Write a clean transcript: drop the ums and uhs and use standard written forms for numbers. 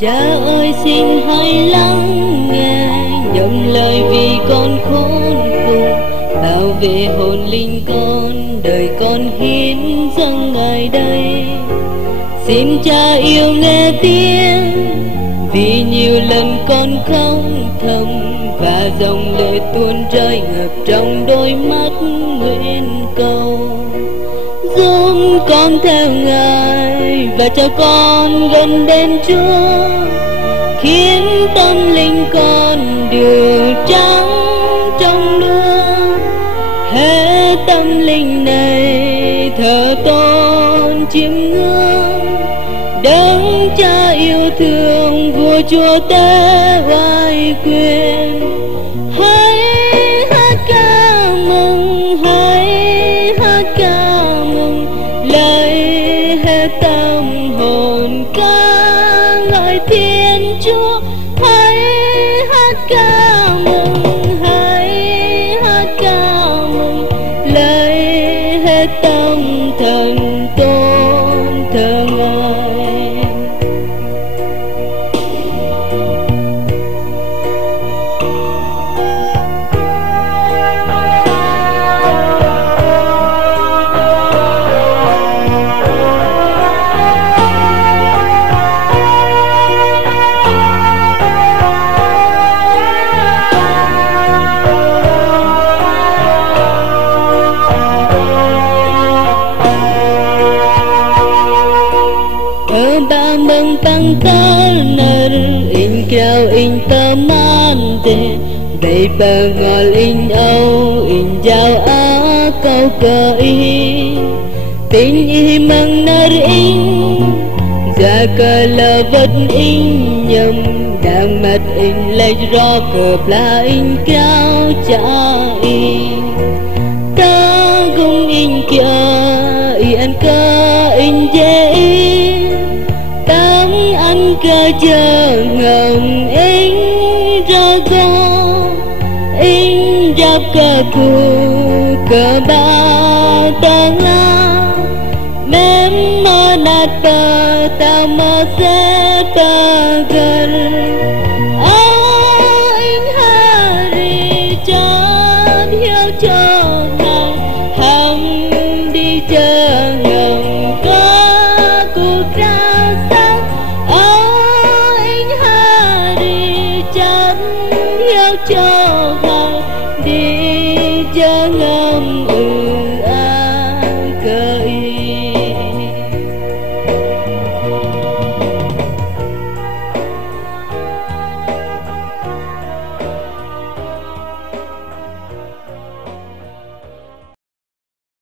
Cha ơi xin hãy lắng nghe nhậm lời vì con khốn cùng, bảo vệ hồn linh con, đời con hiến dâng ngài đây. Xin cha yêu nghe tiếng vì nhiều lần con khóc thầm, và dòng lệ tuôn rơi ngập trong đôi mắt nguyện cầu. Giúp con theo ngài và cho con gần đến Chúa, khiến tâm linh con được trắng trong lúa. Hễ tâm linh này thờ tôn chiêm ngưỡng đấng cha yêu thương, vua chúa tế oai quyền. Hãy hát ca mừng, hãy hát ca mừng, lấy hết tâm hồn ca ngợi Thiên Chúa. Hãy hát ca mừng, hãy hát ca mừng, lấy hết tâm thần tôn thờ ngài. Mừng tăng tanner in kêu in tamante bay bangol in âu in giao á câu cờ in tình y mừng nar in ra cờ lờ vật in nhầm đang mặt in lấy ro cờ la in cao cha in ta gung in kia in cơ in dễ tâm anh cơ chờ ngầm in ra go in giáp cơ cu cơ ba tang la mem mơ nát tơ ta mơ sẽ tơ gần anh hari chán hiếu cho nàng hằng đi chờ ngầm có cuộc ra sáng anh hari chán hiếu cho